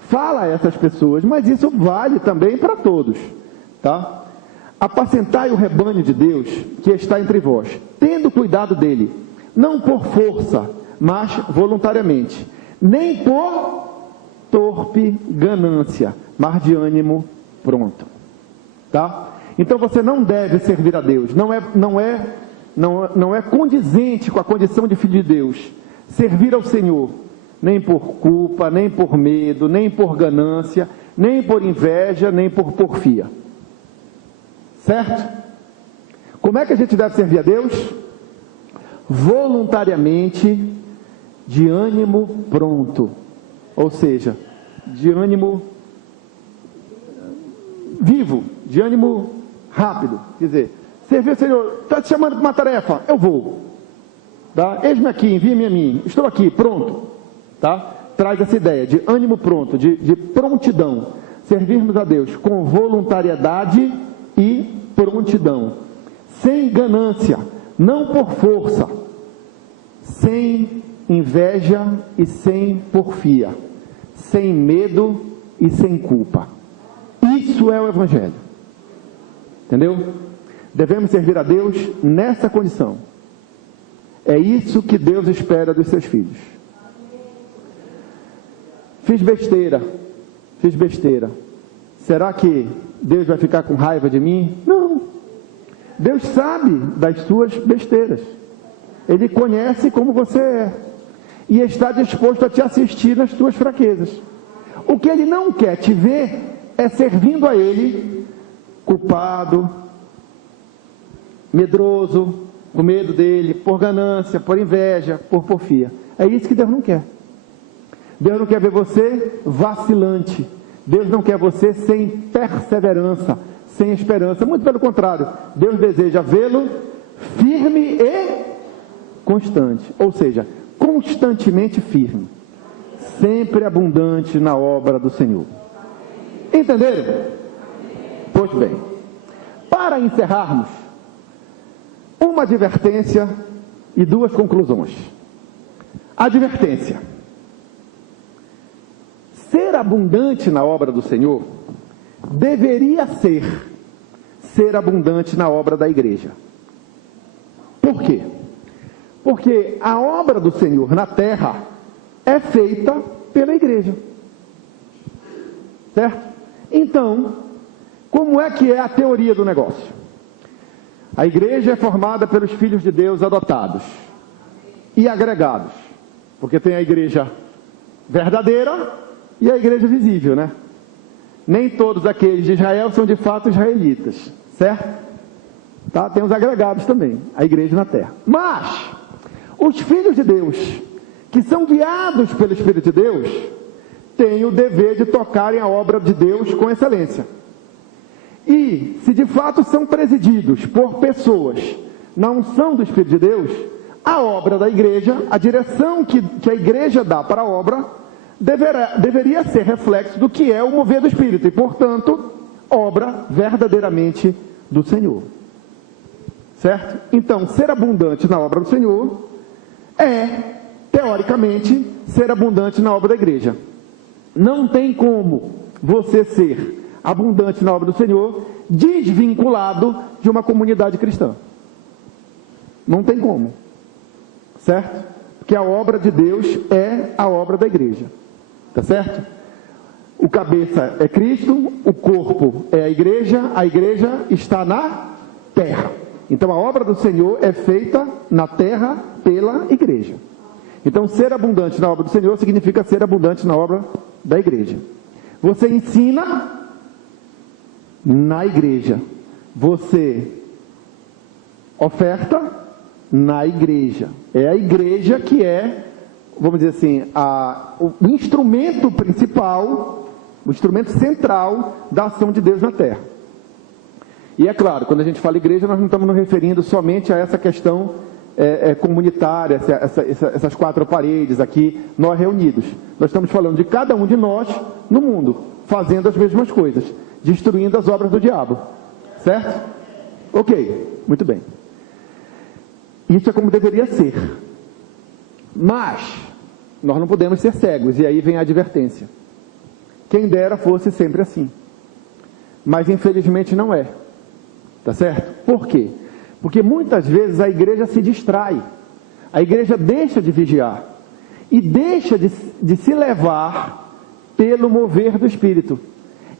fala a essas pessoas, mas isso vale também para todos, tá? Apacentai o rebanho de Deus que está entre vós, tendo cuidado dele, não por força, mas voluntariamente, nem por torpe ganância, mas de ânimo pronto, tá? Então você não deve servir a Deus, não é condizente com a condição de filho de Deus, servir ao Senhor, nem por culpa, nem por medo, nem por ganância, nem por inveja, nem por porfia. Certo? Como é que a gente deve servir a Deus? Voluntariamente, de ânimo pronto. Ou seja, de ânimo vivo, de ânimo rápido. Quer dizer, servir ao Senhor, está te chamando para uma tarefa, eu vou. Tá? Eis-me aqui, envie-me a mim, estou aqui, pronto. Tá? Traz essa ideia de ânimo pronto, de prontidão. Servirmos a Deus com voluntariedade e prontidão. Sem ganância, não por força. Sem inveja e sem porfia. Sem medo e sem culpa. Isso é o Evangelho. Entendeu? Devemos servir a Deus nessa condição. É isso que Deus espera dos seus filhos. Fiz besteira. Será que Deus vai ficar com raiva de mim? Não. Deus sabe das suas besteiras. Ele conhece como você é. E está disposto a te assistir nas tuas fraquezas. O que Ele não quer te ver é servindo a Ele, culpado, medroso, com medo dEle, por ganância, por inveja, por porfia. É isso que Deus não quer. Deus não quer ver você vacilante. Deus não quer você sem perseverança, sem esperança. Muito pelo contrário, Deus deseja vê-lo firme e constante. Ou seja, constantemente firme. Sempre abundante na obra do Senhor. Entenderam? Pois bem, para encerrarmos, uma advertência e duas conclusões. Advertência. Ser abundante na obra do Senhor deveria ser abundante na obra da igreja. Por quê? Porque a obra do Senhor na terra é feita pela igreja. Certo? Então, como é que é a teoria do negócio? A igreja é formada pelos filhos de Deus adotados e agregados. Porque tem a igreja verdadeira e a igreja visível, né? Nem todos aqueles de Israel são de fato israelitas, certo? Tá? Tem os agregados também, a igreja na terra. Mas, os filhos de Deus, que são guiados pelo Espírito de Deus, têm o dever de tocarem a obra de Deus com excelência. E, se de fato são presididos por pessoas na unção do Espírito de Deus, a obra da igreja, a direção que a igreja dá para a obra, deveria ser reflexo do que é o mover do Espírito, e, portanto, obra verdadeiramente do Senhor. Certo? Então, ser abundante na obra do Senhor é, teoricamente, ser abundante na obra da igreja. Não tem como você ser abundante na obra do Senhor desvinculado de uma comunidade cristã. Não tem como. Certo? Porque a obra de Deus é a obra da igreja. Tá certo? O cabeça é Cristo, o corpo é a igreja está na terra. Então a obra do Senhor é feita na terra pela igreja. Então ser abundante na obra do Senhor significa ser abundante na obra da igreja. Você ensina na igreja. Você oferta na igreja. É a igreja que é, vamos dizer assim, o instrumento principal, o instrumento central da ação de Deus na terra. E é claro, quando a gente fala igreja, nós não estamos nos referindo somente a essa questão comunitária, essas quatro paredes aqui, nós reunidos. Nós estamos falando de cada um de nós no mundo, fazendo as mesmas coisas, destruindo as obras do diabo. Certo? Ok, muito bem. Isso é como deveria ser. Mas, nós não podemos ser cegos, e aí vem a advertência. Quem dera fosse sempre assim. Mas infelizmente não é. Tá certo? Por quê? Porque muitas vezes a igreja se distrai. A igreja deixa de vigiar. E deixa de se levar pelo mover do Espírito.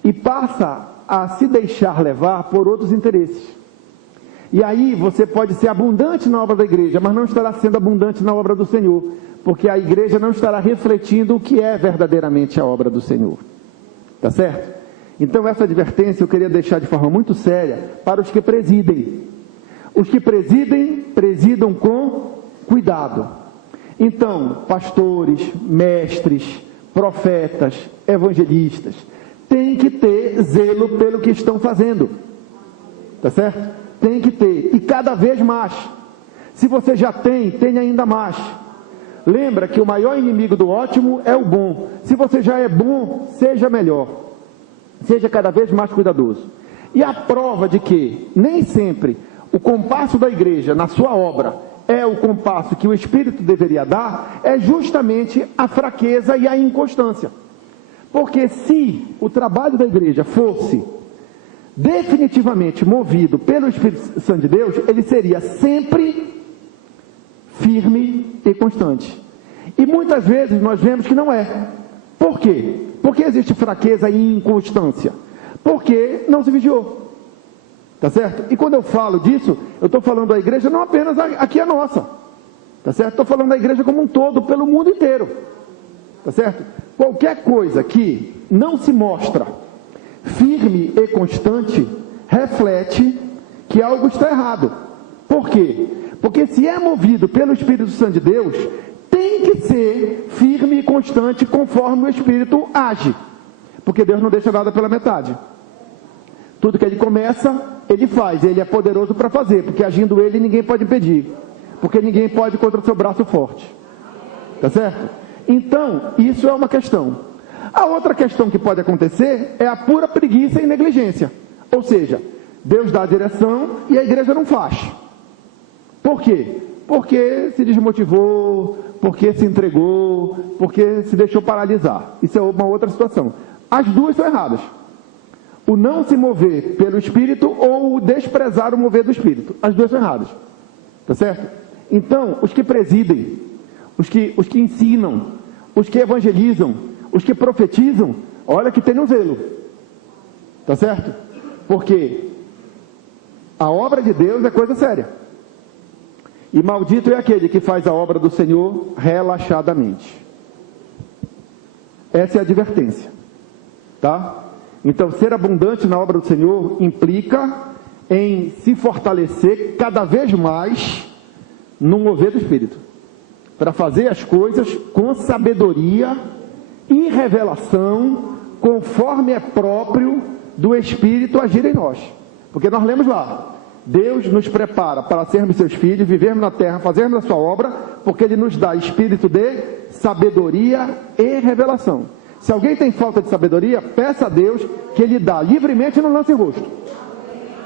E passa a se deixar levar por outros interesses. E aí você pode ser abundante na obra da igreja, mas não estará sendo abundante na obra do Senhor. Porque a igreja não estará refletindo o que é verdadeiramente a obra do Senhor. Tá certo? Então essa advertência eu queria deixar de forma muito séria para os que presidem. Os que presidam com cuidado. Então, pastores, mestres, profetas, evangelistas, têm que ter zelo pelo que estão fazendo. Tá certo? Tem que ter. E cada vez mais. Se você já tem ainda mais. Lembra que o maior inimigo do ótimo é o bom. Se você já é bom, seja melhor. Seja cada vez mais cuidadoso. E a prova de que nem sempre o compasso da igreja na sua obra é o compasso que o Espírito deveria dar, é justamente a fraqueza e a inconstância. Porque se o trabalho da igreja fosse definitivamente movido pelo Espírito Santo de Deus, ele seria sempre firme e constante. E muitas vezes nós vemos que não é. Por quê? Porque existe fraqueza e inconstância? Porque não se vigiou. Tá certo? E quando eu falo disso, eu estou falando da igreja não apenas aqui a nossa. Tá certo? Estou falando da igreja como um todo, pelo mundo inteiro. Tá certo? Qualquer coisa que não se mostra firme e constante, reflete que algo está errado. Por quê? Porque se é movido pelo Espírito Santo de Deus, tem que ser firme e constante conforme o Espírito age. Porque Deus não deixa nada pela metade. Tudo que Ele começa, Ele faz. Ele é poderoso para fazer, porque agindo Ele, ninguém pode impedir. Porque ninguém pode contra o seu braço forte. Tá certo? Então, isso é uma questão. A outra questão que pode acontecer é a pura preguiça e negligência. Ou seja, Deus dá a direção e a igreja não faz. Por quê? Porque se desmotivou, porque se entregou, porque se deixou paralisar. Isso é uma outra situação. As duas são erradas. O não se mover pelo Espírito ou o desprezar o mover do Espírito. As duas são erradas. Tá certo? Então, os que presidem, os que ensinam, os que evangelizam, os que profetizam, olha que tem um zelo. Tá certo? Porque a obra de Deus é coisa séria. E maldito é aquele que faz a obra do Senhor relaxadamente. Essa é a advertência. Tá? Então, ser abundante na obra do Senhor implica em se fortalecer cada vez mais no mover do Espírito, para fazer as coisas com sabedoria e revelação, conforme é próprio do Espírito agir em nós. Porque nós lemos lá, Deus nos prepara para sermos seus filhos, vivermos na terra, fazermos a sua obra, porque Ele nos dá espírito de sabedoria e revelação. Se alguém tem falta de sabedoria, peça a Deus que Ele dá livremente e não lance em rosto.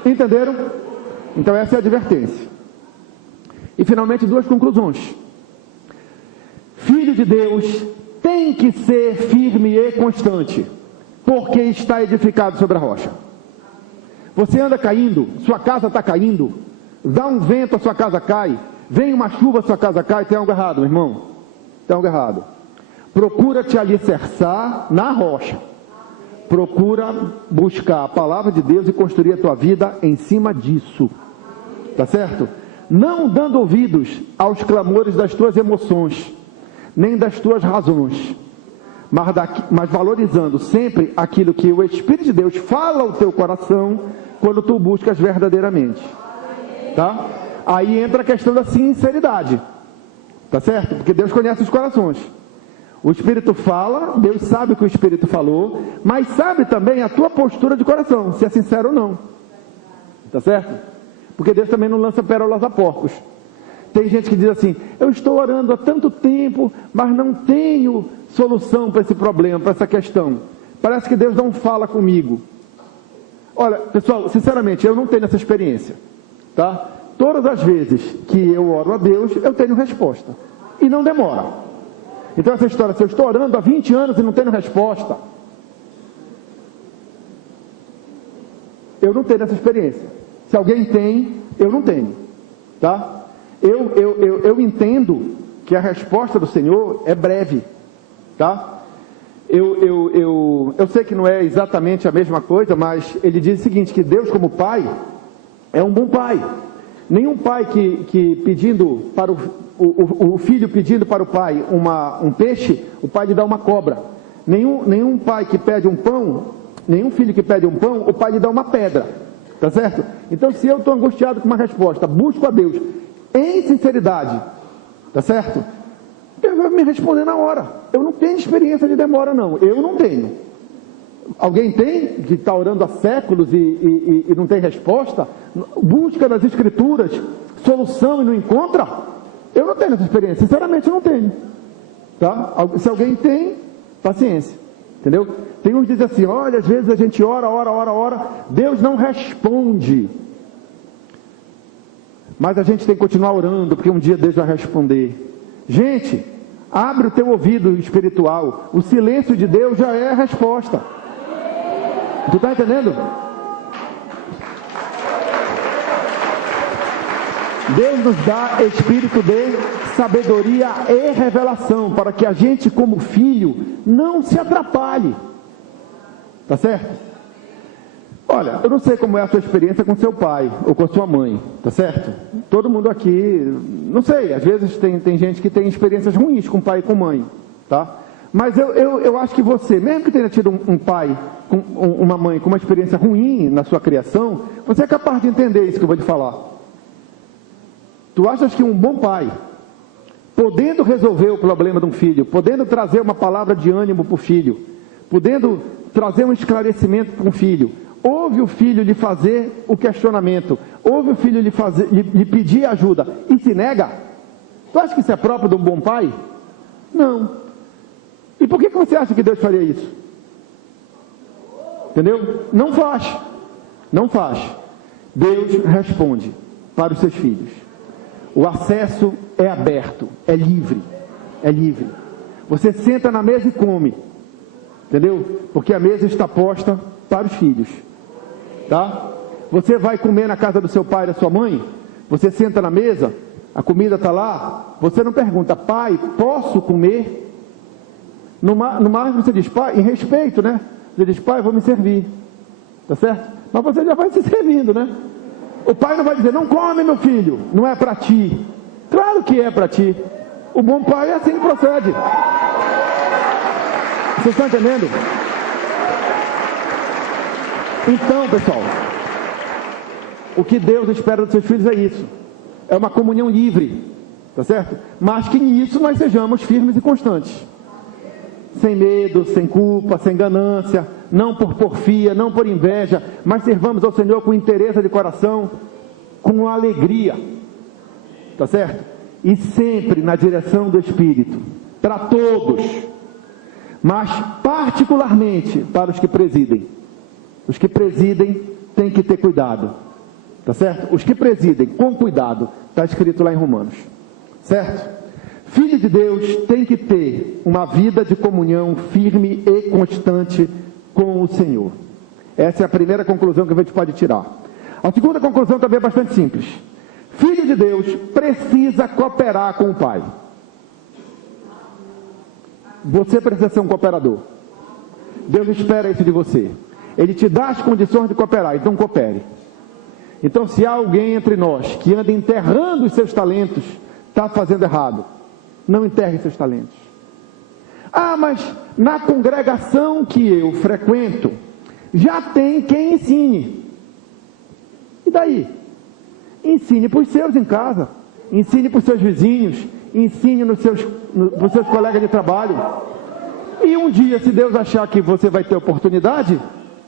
Entenderam? Então essa é a advertência. E finalmente duas conclusões. Filho de Deus tem que ser firme e constante, porque está edificado sobre a rocha. Você anda caindo, sua casa está caindo, dá um vento, a sua casa cai, vem uma chuva, a sua casa cai, tem algo errado, meu irmão. Tem algo errado. Procura te alicerçar na rocha. Procura buscar a palavra de Deus e construir a tua vida em cima disso. Tá certo? Não dando ouvidos aos clamores das tuas emoções, nem das tuas razões, mas valorizando sempre aquilo que o Espírito de Deus fala ao teu coração quando tu buscas verdadeiramente. Tá? Aí entra a questão da sinceridade. Tá certo? Porque Deus conhece os corações. O Espírito fala, Deus sabe o que o Espírito falou, mas sabe também a tua postura de coração, se é sincero ou não. Tá certo? Porque Deus também não lança pérolas a porcos. Tem gente que diz assim, eu estou orando há tanto tempo, mas não tenho solução para esse problema, para essa questão. Parece que Deus não fala comigo. Olha, pessoal, sinceramente, eu não tenho essa experiência. Tá? Todas as vezes que eu oro a Deus, eu tenho resposta. E não demora. Então essa história, se eu estou orando há 20 anos e não tenho resposta, eu não tenho essa experiência. Se alguém tem, eu não tenho. Tá? Eu entendo que a resposta do Senhor é breve. Tá? Eu sei que não é exatamente a mesma coisa, mas ele diz o seguinte, que Deus como Pai é um bom Pai. Nenhum pai que pedindo para o filho pedindo para o pai um peixe, o pai lhe dá uma cobra. Nenhum pai que pede um pão, nenhum filho que pede um pão, o pai lhe dá uma pedra. Tá certo? Então se eu estou angustiado com uma resposta, busco a Deus em sinceridade, tá certo? Ele vai me responder na hora. Eu não tenho experiência de demora não, eu não tenho. Alguém tem, que está orando há séculos e não tem resposta? Busca nas Escrituras solução e não encontra? Eu não tenho essa experiência, sinceramente eu não tenho. Tá? Se alguém tem, paciência. Entendeu? Tem uns que dizem assim, olha, às vezes a gente ora, Deus não responde. Mas a gente tem que continuar orando, porque um dia Deus vai responder. Gente, abre o teu ouvido espiritual. O silêncio de Deus já é a resposta. Tu está entendendo? Deus nos dá espírito de sabedoria e revelação, para que a gente como filho não se atrapalhe. Tá certo? Olha, eu não sei como é a sua experiência com seu pai ou com a sua mãe, tá certo? Todo mundo aqui, não sei, às vezes tem gente que tem experiências ruins com pai e com mãe, tá? Mas eu acho que você, mesmo que tenha tido um pai, uma mãe com uma experiência ruim na sua criação, você é capaz de entender isso que eu vou te falar. Tu achas que um bom pai, podendo resolver o problema de um filho, podendo trazer uma palavra de ânimo para o filho, podendo trazer um esclarecimento para um filho, ouve o filho lhe fazer o questionamento, ouve o filho lhe pedir ajuda e se nega? Tu acha que isso é próprio de um bom pai? Não. E por que você acha que Deus faria isso? Entendeu? Não faz. Não faz. Deus responde para os seus filhos. O acesso é aberto, é livre, é livre. Você senta na mesa e come, entendeu? Porque a mesa está posta para os filhos, tá? Você vai comer na casa do seu pai e da sua mãe, você senta na mesa, a comida está lá, você não pergunta, pai, posso comer? No máximo você diz, pai, em respeito, né? Você diz, pai, vou me servir, tá certo? Mas você já vai se servindo, né? O pai não vai dizer, não come, meu filho, não é para ti. Claro que é para ti. O bom pai é assim que procede. Vocês estão entendendo? Então, pessoal, o que Deus espera dos seus filhos é isso. É uma comunhão livre, tá certo? Mas que nisso nós sejamos firmes e constantes. Sem medo, sem culpa, sem ganância, não por porfia, não por inveja, mas servamos ao Senhor com interesse de coração, com alegria, tá certo? E sempre na direção do Espírito, para todos, mas particularmente para os que presidem. Os que presidem têm que ter cuidado, tá certo? Os que presidem com cuidado, está escrito lá em Romanos, certo? Filho de Deus tem que ter uma vida de comunhão firme e constante com o Senhor. Essa é a primeira conclusão que a gente pode tirar. A segunda conclusão também é bastante simples. Filho de Deus precisa cooperar com o Pai. Você precisa ser um cooperador. Deus espera isso de você. Ele te dá as condições de cooperar, então coopere. Então, se há alguém entre nós que anda enterrando os seus talentos, está fazendo errado. Não enterre seus talentos. Ah, mas na congregação que eu frequento, já tem quem ensine. E daí? Ensine para os seus em casa, ensine para os seus vizinhos, ensine para os seus colegas de trabalho. E um dia, se Deus achar que você vai ter oportunidade,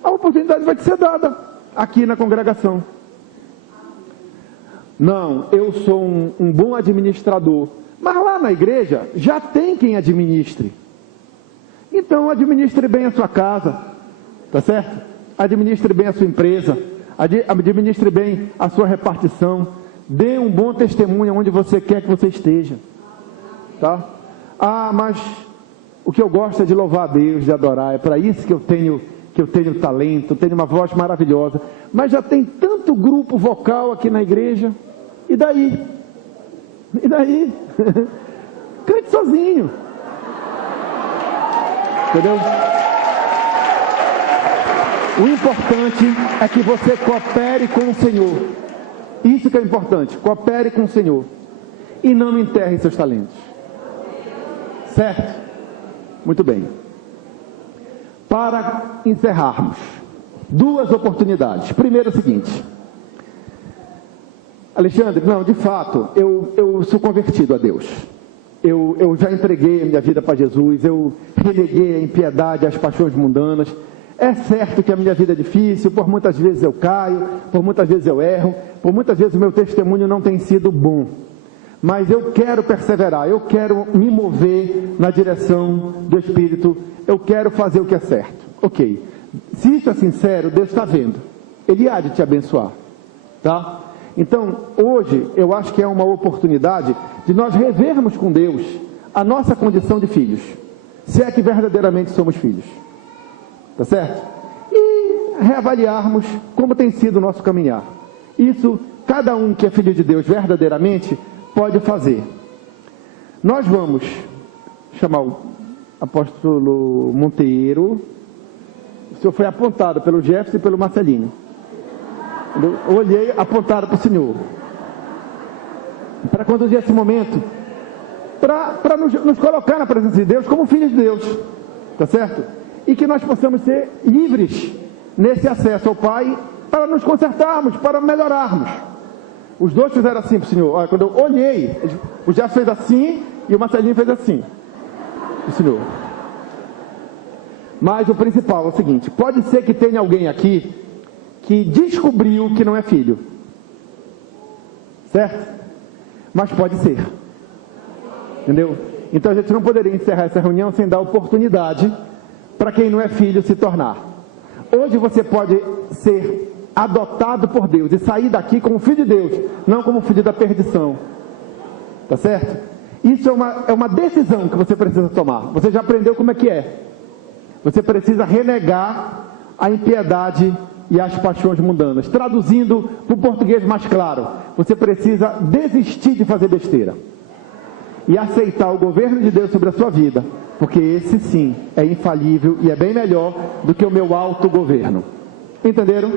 a oportunidade vai te ser dada aqui na congregação. Não, eu sou um bom administrador. Mas lá na igreja já tem quem administre. Então administre bem a sua casa, tá certo? Administre bem a sua empresa, administre bem a sua repartição, dê um bom testemunho onde você quer que você esteja, tá? Ah, mas o que eu gosto é de louvar a Deus, de adorar, é para isso que eu tenho talento, tenho uma voz maravilhosa, mas já tem tanto grupo vocal aqui na igreja, e daí? E daí? Cante sozinho. Entendeu? O importante é que você coopere com o Senhor. Isso que é importante. Coopere com o Senhor. E não enterre seus talentos. Certo? Muito bem. Para encerrarmos, duas oportunidades. Primeiro é o seguinte. Alexandre, não, de fato, eu sou convertido a Deus. Eu já entreguei a minha vida para Jesus, eu reneguei a impiedade, as paixões mundanas. É certo que a minha vida é difícil, por muitas vezes eu caio, por muitas vezes eu erro, por muitas vezes o meu testemunho não tem sido bom. Mas eu quero perseverar, eu quero me mover na direção do Espírito, eu quero fazer o que é certo. Ok, se isso é sincero, Deus está vendo, Ele há de te abençoar, tá? Então, hoje, eu acho que é uma oportunidade de nós revermos com Deus a nossa condição de filhos, se é que verdadeiramente somos filhos, tá certo? E reavaliarmos como tem sido o nosso caminhar. Isso, cada um que é filho de Deus verdadeiramente pode fazer. Nós vamos chamar o apóstolo Monteiro. O senhor foi apontado pelo Jefferson e pelo Marcelinho. Eu olhei, apontaram para o Senhor, para conduzir esse momento, para nos colocar na presença de Deus como filhos de Deus, tá certo? E que nós possamos ser livres nesse acesso ao Pai, para nos consertarmos, para melhorarmos. Os dois fizeram assim para o Senhor. Olha, quando eu olhei, o Jefferson fez assim e o Marcelinho fez assim, o Senhor. Mas o principal é o seguinte: pode ser que tenha alguém aqui que descobriu que não é filho, certo? Mas pode ser, entendeu? Então a gente não poderia encerrar essa reunião sem dar oportunidade para quem não é filho se tornar. Hoje você pode ser adotado por Deus e sair daqui como filho de Deus, não como filho da perdição, tá certo? Isso é uma decisão que você precisa tomar. Você já aprendeu como é que é. Você precisa renegar a impiedade e as paixões mundanas. Traduzindo para o português mais claro, você precisa desistir de fazer besteira e aceitar o governo de Deus sobre a sua vida, porque esse sim é infalível e é bem melhor do que o meu autogoverno. Entenderam?